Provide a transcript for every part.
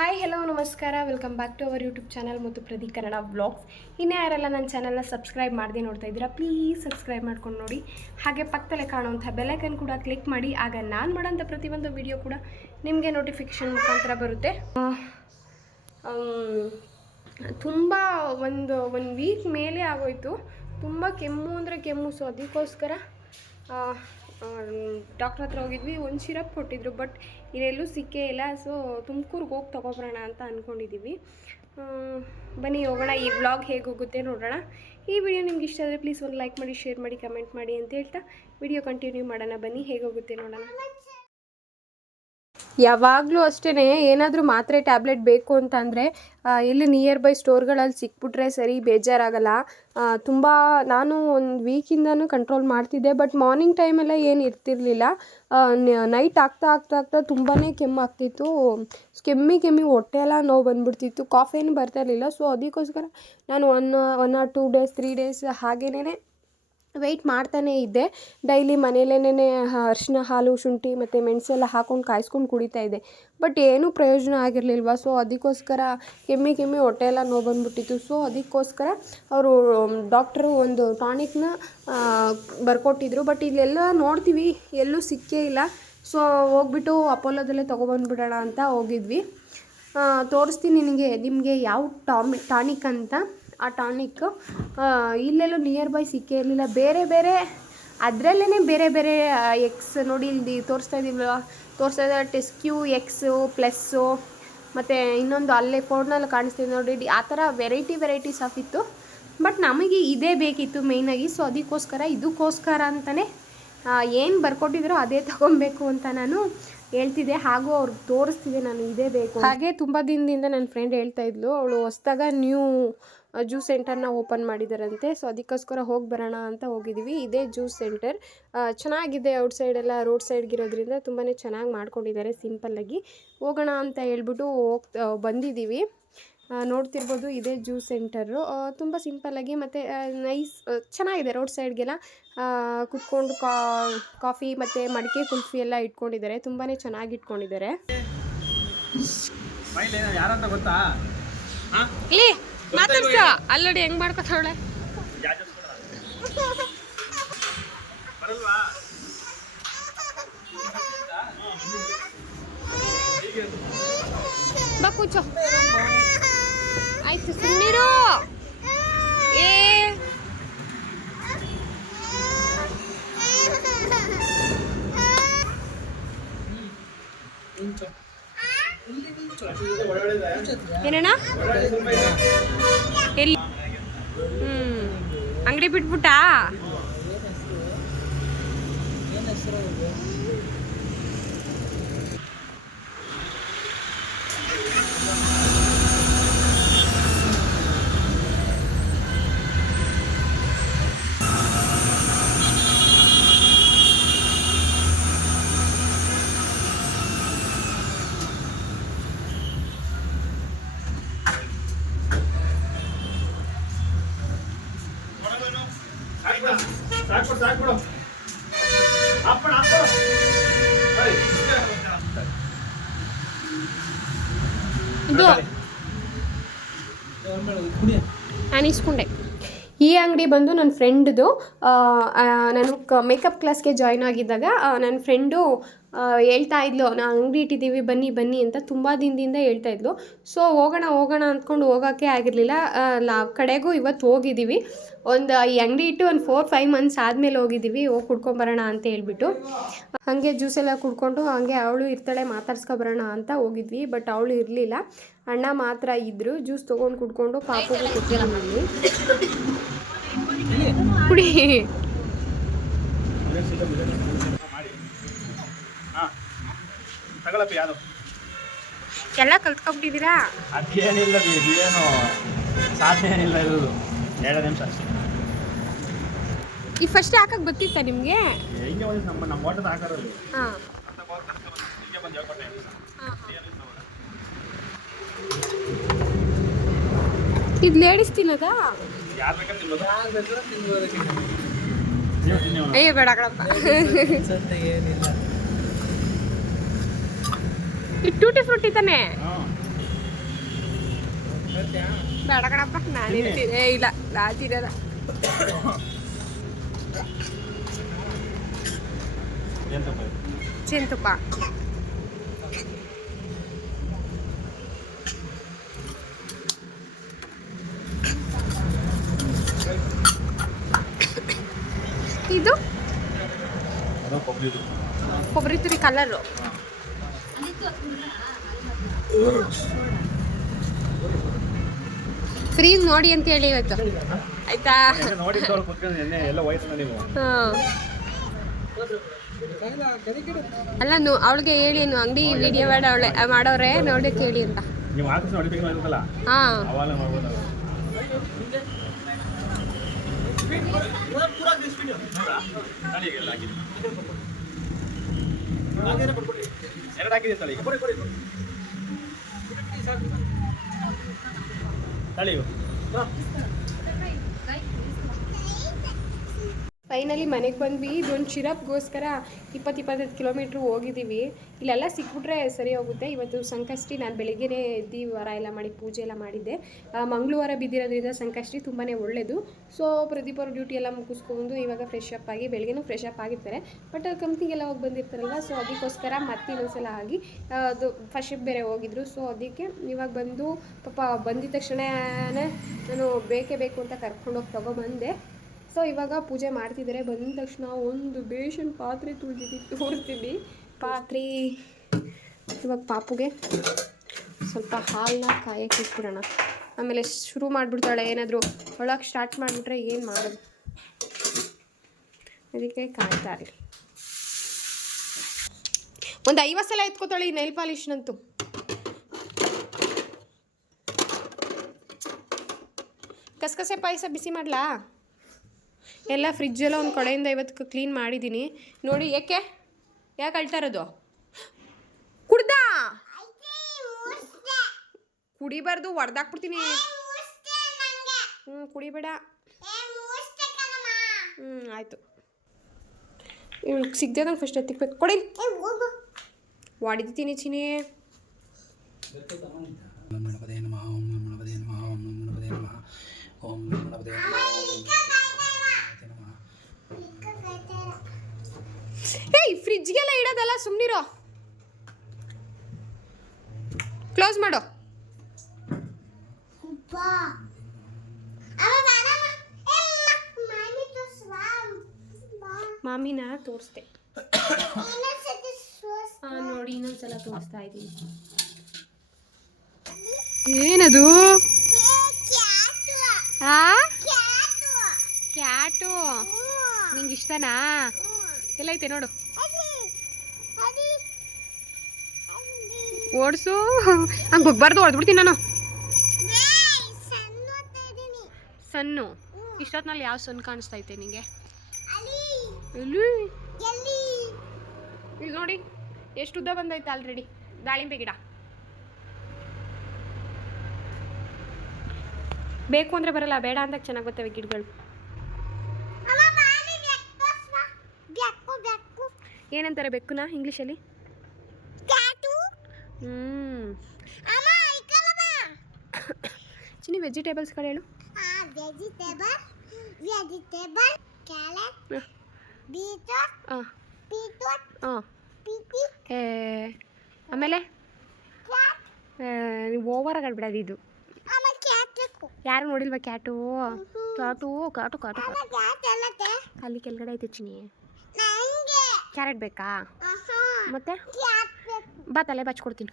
Hi hello ನಮಸ್ಕಾರ, welcome back to our YouTube channel ಮತ್ತು ಪ್ರದಿ ಕನ್ನಡ ವ್ಲಾಗ್ಸ್. ಇನ್ನೂ ಯಾರೆಲ್ಲ ನನ್ನ ಚಾನಲ್ನ ಸಬ್ಸ್ಕ್ರೈಬ್ ಮಾಡದೆ ನೋಡ್ತಾ ಇದ್ದೀರಾ, ಪ್ಲೀಸ್ ಸಬ್ಸ್ಕ್ರೈಬ್ ಮಾಡ್ಕೊಂಡು ನೋಡಿ. ಹಾಗೆ ಪಕ್ಕದಲ್ಲೇ ಕಾಣುವಂಥ ಬೆಲ್ಲೈಕನ್ ಕೂಡ ಕ್ಲಿಕ್ ಮಾಡಿ, ಆಗ ನಾನು ಮಾಡೋಂಥ ಪ್ರತಿಯೊಂದು ವಿಡಿಯೋ ಕೂಡ ನಿಮಗೆ ನೋಟಿಫಿಕೇಷನ್ ಮುಖಾಂತರ ಬರುತ್ತೆ. ತುಂಬ ಒಂದು ವೀಕ್ ಮೇಲೆ ಆಗೋಯಿತು. ತುಂಬ ಕೆಮ್ಮು ಅಂದರೆ ಕೆಮ್ಮು. ಸೊ ಅದಕ್ಕೋಸ್ಕರ ಡಾಕ್ಟ್ರ್ ಹತ್ರ ಹೋಗಿದ್ವಿ. ಒಂದು ಸಿರಪ್ ಕೊಟ್ಟಿದ್ರು, ಬಟ್ ಇಲ್ಲೆಲ್ಲೂ ಸಿಕ್ಕೇ ಇಲ್ಲ. ಸೊ ತುಮಕೂರಿಗೆ ಹೋಗಿ ತೊಗೊಬರೋಣ ಅಂತ ಅಂದ್ಕೊಂಡಿದ್ದೀವಿ. ಬನ್ನಿ ಹೋಗೋಣ. ಈ ವ್ಲಾಗ್ ಹೇಗೆ ಹೋಗುತ್ತೆ ನೋಡೋಣ. ಈ ವಿಡಿಯೋ ನಿಮ್ಗೆ ಇಷ್ಟ ಆದರೆ ಪ್ಲೀಸ್ ಒಂದು ಲೈಕ್ ಮಾಡಿ, ಶೇರ್ ಮಾಡಿ, ಕಮೆಂಟ್ ಮಾಡಿ ಅಂತ ಹೇಳ್ತಾ ವಿಡಿಯೋ ಕಂಟಿನ್ಯೂ ಮಾಡೋಣ. ಬನ್ನಿ ಹೇಗೆ ಹೋಗುತ್ತೆ ನೋಡೋಣ. ಯಾವಾಗಲೂ ಅಷ್ಟೇ, ಏನಾದರೂ ಮಾತ್ರೆ ಟ್ಯಾಬ್ಲೆಟ್ ಬೇಕು ಅಂತಂದರೆ ಇಲ್ಲಿ ನಿಯರ್ ಬೈ ಸ್ಟೋರ್ಗಳಲ್ಲಿ ಸಿಕ್ಬಿಟ್ರೆ ಸರಿ, ಬೇಜಾರಾಗಲ್ಲ. ತುಂಬ ನಾನು ಒಂದು ವೀಕಿಂದನೂ ಕಂಟ್ರೋಲ್ ಮಾಡ್ತಿದ್ದೆ, ಬಟ್ ಮಾರ್ನಿಂಗ್ ಟೈಮೆಲ್ಲ ಏನು ಇರ್ತಿರಲಿಲ್ಲ. ನೈಟ್ ಆಗ್ತಾ ತುಂಬಾ ಕೆಮ್ಮು ಆಗ್ತಿತ್ತು. ಕೆಮ್ಮಿ ಹೊಟ್ಟೆ ಎಲ್ಲ ನೋವು ಬಂದುಬಿಡ್ತಿತ್ತು. ಕಾಫಿ ಏನು ಬರ್ತಾಯಿರಲಿಲ್ಲ. ಸೊ ಅದಕ್ಕೋಸ್ಕರ ನಾನು ಒನ್ ಆರ್ 2 ಡೇಸ್ 3 ಡೇಸ್ ಹಾಗೇನೇ ವೆಯ್ಟ್ ಮಾಡ್ತಾನೇ ಇದ್ದೆ. ಡೈಲಿ ಮನೇಲೇನೇ ಅರಿಶಿನ, ಹಾಲು, ಶುಂಠಿ ಮತ್ತು ಮೆಣಸೆಲ್ಲ ಹಾಕ್ಕೊಂಡು ಕಾಯಿಸ್ಕೊಂಡು ಕುಡಿತಾ ಇದ್ದೆ. ಬಟ್ ಏನೂ ಪ್ರಯೋಜನ ಆಗಿರಲಿಲ್ವ. ಸೊ ಅದಕ್ಕೋಸ್ಕರ ಕೆಮ್ಮಿ ಹೊಟ್ಟೆ ಎಲ್ಲ ನೋವು ಬಂದುಬಿಟ್ಟಿತ್ತು. ಸೊ ಅದಕ್ಕೋಸ್ಕರ ಅವರು ಡಾಕ್ಟ್ರು ಒಂದು ಟಾನಿಕ್ನ ಬರ್ಕೊಟ್ಟಿದ್ರು. ಬಟ್ ಇಲ್ಲೆಲ್ಲ ನೋಡ್ತೀವಿ, ಎಲ್ಲೂ ಸಿಕ್ಕೇ ಇಲ್ಲ. ಸೊ ಹೋಗ್ಬಿಟ್ಟು ಅಪೋಲೋದಲ್ಲೇ ತೊಗೊಬಂದ್ಬಿಡೋಣ ಅಂತ ಹೋಗಿದ್ವಿ. ತೋರಿಸ್ತೀನಿ ನಿಮಗೆ ಯಾವ ಟಾನಿಕ್ ಅಂತ. ಆ ಟಾನಿಕ್ ಇಲ್ಲೆಲ್ಲೂ ನಿಯರ್ ಬೈ ಸಿಕ್ಕೇ ಇರಲಿಲ್ಲ. ಬೇರೆ ಅದರಲ್ಲೇ ಬೇರೆ ಎಕ್ಸ್ ನೋಡಿ, ಇಲ್ಲಿ ತೋರಿಸ್ತಾ ಇದ್ದಾರೆ ಟೆಸ್ಕ್ಯೂ ಎಕ್ಸು ಪ್ಲಸ್ಸು, ಮತ್ತು ಇನ್ನೊಂದು ಅಲ್ಲೇ ಫೋನಲ್ಲಿ ಕಾಣಿಸ್ತಿದೆ ನೋಡಿ. ಆ ಥರ ವೆರೈಟೀಸ್ ಆಫ್ ಇತ್ತು. ಬಟ್ ನಮಗೆ ಇದೇ ಬೇಕಿತ್ತು ಮೇಯ್ನಾಗಿ. ಸೊ ಇದಕ್ಕೋಸ್ಕರ ಅಂತಲೇ ಏನು ಬರ್ಕೊಟ್ಟಿದ್ರೋ ಅದೇ ತೊಗೊಬೇಕು ಅಂತ ನಾನು ಹೇಳ್ತಿದ್ದೆ. ಹಾಗೂ ಅವ್ರಿಗೆ ತೋರಿಸ್ತಿದ್ದೆ ನಾನು ಇದೇ ಬೇಕು. ಹಾಗೆ ತುಂಬ ದಿನದಿಂದ ನನ್ನ ಫ್ರೆಂಡ್ ಹೇಳ್ತಾ ಇದ್ಲು, ಅವಳು ಹೊಸ್ದಾಗಿ ನ್ಯೂ ಜ್ಯೂಸ್ ಸೆಂಟರ್ನ ಓಪನ್ ಮಾಡಿದಾರಂತೆ. ಸೊ ಅದಕ್ಕೋಸ್ಕರ ಹೋಗಿ ಬರೋಣ ಅಂತ ಹೋಗಿದ್ದೀವಿ. ಇದೇ ಜ್ಯೂಸ್ ಸೆಂಟರ್ ಚೆನ್ನಾಗಿದೆ. ಔಟ್ಸೈಡೆಲ್ಲ ರೋಡ್ ಸೈಡ್ಗಿರೋದ್ರಿಂದ ತುಂಬಾ ಚೆನ್ನಾಗಿ ಮಾಡ್ಕೊಂಡಿದ್ದಾರೆ. ಸಿಂಪಲ್ಲಾಗಿ ಹೋಗೋಣ ಅಂತ ಹೇಳ್ಬಿಟ್ಟು ಬಂದಿದ್ದೀವಿ. ನೋಡ್ತಿರ್ಬೋದು, ಇದೇ ಜ್ಯೂಸ್ ಸೆಂಟರು. ತುಂಬ ಸಿಂಪಲ್ಲಾಗಿ ಮತ್ತು ನೈಸ್, ಚೆನ್ನಾಗಿದೆ. ರೋಡ್ ಸೈಡ್ಗೆಲ್ಲ ಕುತ್ಕೊಂಡು ಕಾಫಿ ಮತ್ತು ಮಡಿಕೆ ಕುಲ್ಫಿ ಎಲ್ಲ ಇಟ್ಕೊಂಡಿದ್ದಾರೆ. ತುಂಬಾ ಚೆನ್ನಾಗಿ ಇಟ್ಕೊಂಡಿದ್ದಾರೆ. ಯಾರಂತ ಗೊತ್ತಾ? ಇಲ್ಲಿ ಮಾತಾಡ್ಸ ಅಲ್ಲಡಿ ಹೆಂಗ್ ಮಾಡ್ಕೊತಾವಳೆ. ಬಾ ಕೂಚೋ. ಆಯ್ತು ಸುಮ್ಮನಿರು. ಏನಣ್ಣ ಎಲ್ಲಿ ಅಂಗಡಿ ಬಿಟ್ಬಿಟ್ಟಾ? ಸಾಕ್ಬಿಡು. ಇದು ನಾನು ಇಸ್ಕೊಂಡೆ. ಈ ಅಂಗಡಿ ಬಂದು ನನ್ನ ಫ್ರೆಂಡ್ದು. ನಾನು ಮೇಕಪ್ ಕ್ಲಾಸ್ಗೆ ಜಾಯ್ನ್ ಆಗಿದ್ದಾಗ ನನ್ನ ಫ್ರೆಂಡು ಹೇಳ್ತಾ ಇದ್ಲು, ನಾನು ಅಂಗಡಿ ಇಟ್ಟಿದ್ದೀವಿ ಬನ್ನಿ ಅಂತ ತುಂಬ ದಿನದಿಂದ ಹೇಳ್ತಾ ಇದ್ಲು. ಸೊ ಹೋಗೋಣ ಅಂದ್ಕೊಂಡು ಹೋಗೋಕ್ಕೆ ಆಗಿರಲಿಲ್ಲ. ಕಡೆಗೂ ಇವತ್ತು ಹೋಗಿದ್ದೀವಿ. ಈ ಅಂಗಡಿ ಇಟ್ಟು ಒಂದು 4-5 ಮಂತ್ಸ್ ಆದಮೇಲೆ ಹೋಗಿದ್ದೀವಿ. ಹೋಗಿ ಕುಡ್ಕೊಂಬರೋಣ ಅಂತ ಹೇಳ್ಬಿಟ್ಟು ಹಾಗೆ ಜ್ಯೂಸೆಲ್ಲ ಕುಡ್ಕೊಂಡು ಹಾಗೆ ಅವಳು ಇರ್ತಾಳೆ ಮಾತಾಡ್ಸ್ಕೊಬರೋಣ ಅಂತ ಹೋಗಿದ್ವಿ. ಬಟ್ ಅವಳು ಇರಲಿಲ್ಲ, ಅಣ್ಣ ಮಾತ್ರ ಇದ್ದರು. ಜ್ಯೂಸ್ ತೊಗೊಂಡು ಕುಡ್ಕೊಂಡು ಪಾಪುಗೂ ಕೊಟ್ಟಿದ್ದೀವಿ. ಕುಡಿ. ಎಲ್ಲ ಕಲ್ತ್ಕೊಂಡ್ಬಿಟ್ಟಿದ್ದೀರಾ? ಅದೇನಿಲ್ಲ, ಏನು ಸಾಧನೆ ಏನಿಲ್ಲ. ಇದು 2 ನಿಮಿಷ ಅಷ್ಟೇ. ಈ ಫಸ್ಟ್ ಹಾಕಕ್ಕೆ ಗೊತ್ತಿತ್ತಾ ನಿಮಗೆ? ಹಿಂಗೆ ಒಂದು ನಮ್ಮ ಓಟದ ಹಾಕೋರಲ್ಲಿ. ಹಾಂ, ಇದು ಲೇಡೀಸ್ ತಿನ್ನೋದಾ? ಅಯ್ಯೋ ಬೇಡ ಕಣಪ್ಪ. ಇದು ಟೂಟಿ ಫ್ರೂಟಿ ತಾನೆ? ಬೇಡ ಕಣಪ್ಪ ನಾನು ಇರ್ತೀನಿ. ಇಲ್ಲ ರಾತಿರದ ಜೇನುತುಪ್ಪ. ಇದು ಕೊಬ್ಬರಿ ತುರಿ ಕಲರು. ಫ್ರೀಸ್ ನೋಡಿ ಅಂತ ಹೇಳಿ ಇವತ್ತು ಆಯ್ತಾ. ಅಲ್ಲ ಅವಳಿಗೆ ಹೇಳಿ ಅಂಗಡಿ ವಿಡಿಯೋ ಮಾಡೋರೆ ನೋಡಿ ಕೇಳಿ ಅಂತ. ಹಾಂ ಫೈನಲಿ ಮನೆಗೆ ಬಂದ್ವಿ. ಇದೊಂದು ಶಿರಪ್ಗೋಸ್ಕರ 20-25 ಕಿಲೋಮೀಟ್ರ್ ಹೋಗಿದ್ದೀವಿ. ಇಲ್ಲೆಲ್ಲ ಸಿಕ್ಬಿಟ್ರೆ ಸರಿ ಹೋಗುತ್ತೆ. ಇವತ್ತು ಸಂಕಷ್ಟಿ. ನಾನು ಬೆಳಿಗ್ಗೆನೇ ಎದ್ದು ವಾರ ಎಲ್ಲ ಮಾಡಿ ಪೂಜೆ ಎಲ್ಲ ಮಾಡಿದ್ದೆ. ಮಂಗಳವಾರ ಬಿದ್ದಿರೋದ್ರಿಂದ ಸಂಕಷ್ಟಿ ತುಂಬಾ ಒಳ್ಳೆಯದು. ಸೊ ಪ್ರದೀಪ್ ಅವ್ರ ಡ್ಯೂಟಿ ಎಲ್ಲ ಮುಗಿಸ್ಕೊಂಡು ಇವಾಗ ಫ್ರೆಶ್ ಅಪ್ ಆಗಿ, ಬೆಳಗ್ಗೆನೂ ಫ್ರೆಶ್ ಅಪ್ ಆಗಿರ್ತಾರೆ, ಬಟ್ ಕಂಪ್ನಿಗೆಲ್ಲ ಹೋಗಿ ಬಂದಿರ್ತಾರಲ್ವ, ಸೊ ಅದಕ್ಕೋಸ್ಕರ ಮತ್ತೆ ಇನ್ನೊಂದ್ಸಲ ಆಗಿ ಅದು ಫಸ್ಟ್ ಶಿಫ್ಟ್ ಬೇರೆ ಹೋಗಿದ್ರು. ಸೊ ಅದಕ್ಕೆ ಇವಾಗ ಬಂದು ಪಾಪ ಬಂದಿದ್ದ ತಕ್ಷಣನೇ ನಾನು ಬೇಕೇ ಬೇಕು ಅಂತ ಕರ್ಕೊಂಡೋಗಿ ತೊಗೊಬಂದೆ. ಸೊ ಇವಾಗ ಪೂಜೆ ಮಾಡ್ತಿದ್ದಾರೆ. ಬಂದ ತಕ್ಷಣ ಒಂದು ಬೇಷನ್ ಪಾತ್ರೆ ತೋರಿಸ್ತೀನಿ. ಪಾತ್ರೆ ಇವಾಗ ಪಾಪುಗೆ ಸ್ವಲ್ಪ ಹಾಲನ್ನ ಕಾಯಕ್ಕೆ ಇಟ್ಬಿಡೋಣ. ಆಮೇಲೆ ಶುರು ಮಾಡಿಬಿಡ್ತಾಳೆ. ಏನಾದರೂ ಒಳಗೆ ಸ್ಟಾರ್ಟ್ ಮಾಡಿಬಿಟ್ರೆ ಏನು ಮಾಡೋದು, ಅದಕ್ಕೆ ಕಾಯ್ತಾ ಇರಲಿ. ಒಂದು 50 ಸಲ ಎತ್ಕೋತಾಳೆ ಈ ನೈಲ್ ಪಾಲಿಶ್ನಂತೂ. ಕಸಕಸೆ ಪಾಯಸ ಬಿಸಿ ಮಾಡಲಾ? ಎಲ್ಲ ಫ್ರಿಜ್ಜೆಲ್ಲ ಒಂದು ಕಡೆಯಿಂದ ಇವತ್ತು ಕ್ಲೀನ್ ಮಾಡಿದ್ದೀನಿ ನೋಡಿ. ಯಾಕೆ ಅಳ್ತಾ ಇರೋದು? ಕುಡ್ದ ಕುಡಿಬಾರ್ದು, ಹೊಡೆದಾಕ್ಬಿಡ್ತೀನಿ. ಕುಡಿಬೇಡ. ಆಯಿತು. ಇವಳು ಸಿಗ್ದೇದಂಗೆ ಫಸ್ಟ್ ಎತ್ತಿಕ್ಬೇಕು. ಕೊಡಿ, ಹೊಡಿತೀನಿ ಚಿನಿ. ಏಯ್ ಫ್ರಿಜ್ಗೆಲ್ಲ ಇಡೋದಲ್ಲ, ಸುಮ್ಮನಿರೋ. ಕ್ಲೋಸ್ ಮಾಡು. ಮಾಮಿನ ತೋರಿಸ್ದೆ. ನೋಡಿ ಇನ್ನೊಂದ್ಸಲ ತೋರಿಸ್ತಾ ಇದ್ದೀನಿ. ಏನದು? ಕ್ಯಾಟು ನಿಂಗೆ ಇಷ್ಟನಾ? ಎಲ್ಲೈತೆ ನೋಡು, ಓಡಿಸು. ಹಂಗೆ ಹೋಗ್ಬಾರ್ದು, ಹೊಡೆದ್ಬಿಡ್ತೀನಿ ನಾನು. ಸನ್ನು ಇಷ್ಟೊತ್ತಿನಲ್ಲಿ ಯಾವ ಸಣ್ಣ ಕಾಣಿಸ್ತೈತೆ ನಿಂಗೆ? ಇಲ್ಲಿ ನೋಡಿ ಎಷ್ಟು ಉದ್ದ ಬಂದೈತೆ ಆಲ್ರೆಡಿ ದಾಳಿಂಬೆ ಗಿಡ. ಬೇಕು ಅಂದರೆ ಬರಲ್ಲ, ಬೇಡ ಅಂದಾಗ ಚೆನ್ನಾಗಿ ಬರ್ತವೆ ಗಿಡಗಳು. ಏನಂತಾರೆ ಬೆಕ್ಕುನ ಇಂಗ್ಲೀಷಲ್ಲಿ? ಚಿನ್ನಿ ವೆಜಿಟೇಬಲ್ಸ್ ಕಡೆ ಹೇಳು. ಆಮೇಲೆ ನೀವು ಓವರಾಗಿ ಆಡ್ಬಿಡೋದು. ಇದು ಯಾರು ನೋಡಿಲ್ವಾ ಕ್ಯಾಟು? ಕಾಟು ಕಾಟು ಕಾಟು ಅಲ್ಲಿ ಕೆಳಗಡೆ ಐತೆ ಚಿನ್ನಿ. ಕ್ಯಾರೆಟ್ ಬೇಕಾ? ಮತ್ತೆ ಬಾ, ತಲೆ ಬಚ್ಕೊಡ್ತೀನಿ,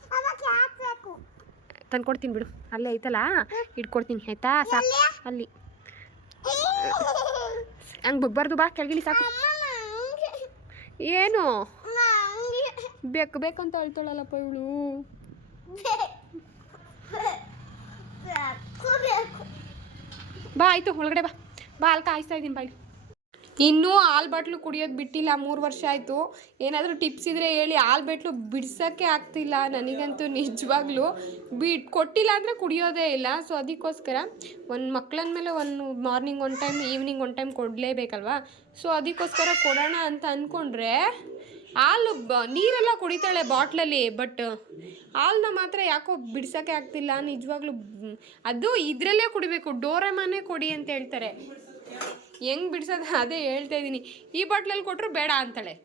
ತಂದ್ಕೊಡ್ತೀನಿ ಬಿಡು. ಅಲ್ಲೇ ಐತಲ್ಲ, ಇಟ್ಕೊಡ್ತೀನಿ ಆಯ್ತಾ? ಸಾಕು ಅಲ್ಲಿ ಹಂಗೆ ಬಗ್ಬಾರ್ದು. ಬಾ ಕೆಳಗಿಳಿ, ಸಾಕು. ಏನು ಬೇಕಂತ ಹೇಳ್ತಾಳಲ್ಲಪ್ಪ ಇವಳು. ಬಾ ಆಯಿತು, ಒಳಗಡೆ ಬಾ. ಹಾಲು ಕಾಯಿಸ್ತಾ ಇದ್ದೀನಿ ಬಾಯಿ. ಇನ್ನೂ ಹಾಲು ಬಾಟ್ಲು ಕುಡಿಯೋದು ಬಿಟ್ಟಿಲ್ಲ. 3 ವರ್ಷ ಆಯಿತು. ಏನಾದರೂ ಟಿಪ್ಸ್ ಇದ್ದರೆ ಹೇಳಿ. ಹಾಲು ಬಾಟ್ಲು ಬಿಡ್ಸೋಕ್ಕೆ ಆಗ್ತಿಲ್ಲ ನನಗಂತೂ ನಿಜವಾಗ್ಲೂ. ಕೊಟ್ಟಿಲ್ಲ ಅಂದರೆ ಕುಡಿಯೋದೇ ಇಲ್ಲ. ಸೊ ಅದಕ್ಕೋಸ್ಕರ ಒಂದು ಮಕ್ಕಳಂದಮೇಲೆ ಒಂದು ಮಾರ್ನಿಂಗ್ 1 ಟೈಮ್, ಈವ್ನಿಂಗ್ 1 ಟೈಮ್ ಕೊಡಲೇಬೇಕಲ್ವಾ? ಸೊ ಅದಕ್ಕೋಸ್ಕರ ಕೊಡೋಣ ಅಂತ ಅಂದ್ಕೊಂಡ್ರೆ ಹಾಲು ನೀರೆಲ್ಲ ಕುಡಿತಾಳೆ ಬಾಟ್ಲಲ್ಲಿ, ಬಟ್ ಹಾಲನ್ನ ಮಾತ್ರ ಯಾಕೋ ಬಿಡ್ಸೋಕ್ಕೆ ಆಗ್ತಿಲ್ಲ ನಿಜವಾಗ್ಲೂ. ಅದು ಇದರಲ್ಲೇ ಕುಡಿಬೇಕು, ಡೋರೆಮಾನೇ ಕೊಡಿ ಅಂತ ಹೇಳ್ತಾರೆ. ಹೆಂಗೆ ಬಿಡ್ಸೋದು ಅದೇ ಹೇಳ್ತಾ ಇದ್ದೀನಿ. ಈ ಬಾಟ್ಲಲ್ಲಿ ಕೊಟ್ಟರು ಬೇಡ ಅಂತಾಳೆ.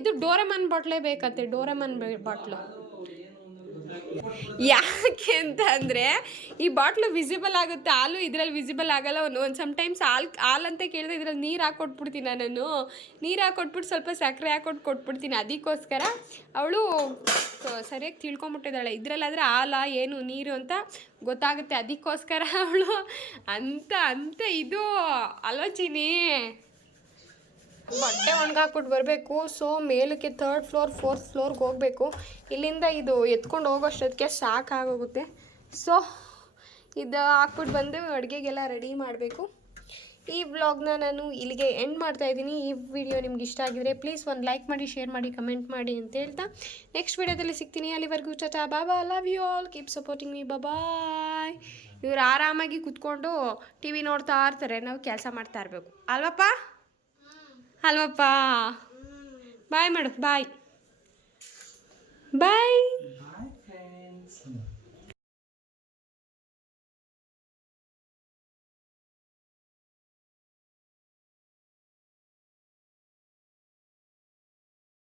ಇದು ಡೋರೆಮಾನ್ ಬಾಟ್ಲೇ ಬೇಕಂತೆ, ಡೋರೆಮಾನ್ ಬಾಟ್ಲು. ಯಾಕೆ ಅಂತ ಅಂದರೆ ಈ ಬಾಟ್ಲು ವಿಸಿಬಲ್ ಆಗುತ್ತೆ, ಹಾಲು ಇದರಲ್ಲಿ ವಿಸಿಬಲ್ ಆಗಲ್ಲ. ಒಂದು ಸಮ್ಟೈಮ್ಸ್ ಹಾಲು ಅಂತ ಕೇಳಿದ್ರೆ ಇದರಲ್ಲಿ ನೀರು ಹಾಕ್ಕೊಟ್ಬಿಡ್ತೀನಿ ನಾನು. ನೀರು ಹಾಕ್ಕೊಟ್ಬಿಟ್ಟು ಸ್ವಲ್ಪ ಸಕ್ಕರೆ ಕೊಟ್ಬಿಡ್ತೀನಿ. ಅದಕ್ಕೋಸ್ಕರ ಅವಳು ಸರಿಯಾಗಿ ತಿಳ್ಕೊಂಬಿಟ್ಟಿದ್ದಾಳೆ. ಇದರಲ್ಲಾದರೆ ಹಾಲ ಏನು ನೀರು ಅಂತ ಗೊತ್ತಾಗುತ್ತೆ. ಅದಕ್ಕೋಸ್ಕರ ಅವಳು ಅಂತ ಇದು ಆಲೋಚನೆ. ಬಟ್ಟೆ ಒಣಗಾಕ್ಬಿಟ್ಟು ಬರಬೇಕು. ಸೊ ಮೇಲಕ್ಕೆ 3rd ಫ್ಲೋರ್ 4th ಫ್ಲೋರ್ಗೆ ಹೋಗಬೇಕು. ಇಲ್ಲಿಂದ ಇದು ಎತ್ಕೊಂಡು ಹೋಗೋಷ್ಟೊತ್ತಿಗೆ ಸಾಕಾಗೋಗುತ್ತೆ. ಸೊ ಇದು ಹಾಕ್ಬಿಟ್ಟು ಬಂದು ಅಡುಗೆಗೆಲ್ಲ ರೆಡಿ ಮಾಡಬೇಕು. ಈ ವ್ಲಾಗ್ನ ನಾನು ಇಲ್ಲಿಗೆ ಎಂಡ್ ಮಾಡ್ತಾಯಿದ್ದೀನಿ. ಈ ವಿಡಿಯೋ ನಿಮ್ಗೆ ಇಷ್ಟ ಆಗಿದರೆ ಪ್ಲೀಸ್ ಒಂದು ಲೈಕ್ ಮಾಡಿ, ಶೇರ್ ಮಾಡಿ, ಕಮೆಂಟ್ ಮಾಡಿ ಅಂತ ಹೇಳ್ತಾ ನೆಕ್ಸ್ಟ್ ವಿಡಿಯೋದಲ್ಲಿ ಸಿಗ್ತೀನಿ. ಅಲ್ಲಿವರೆಗೂ ಟಾಟಾ ಬಾಬಾ, love you all, keep supporting me, bye. ಇವ್ರು ಆರಾಮಾಗಿ ಕೂತ್ಕೊಂಡು ಟಿ ವಿ ನೋಡ್ತಾ ಇರ್ತಾರೆ, ನಾವು ಕೆಲಸ ಮಾಡ್ತಾ ಇರಬೇಕು ಅಲ್ವಪ್ಪ? ಅಲ್ವಪ್ಪ? ಬಾಯ್ ಮಾಡು, ಬಾಯ್ ಬಾಯ್.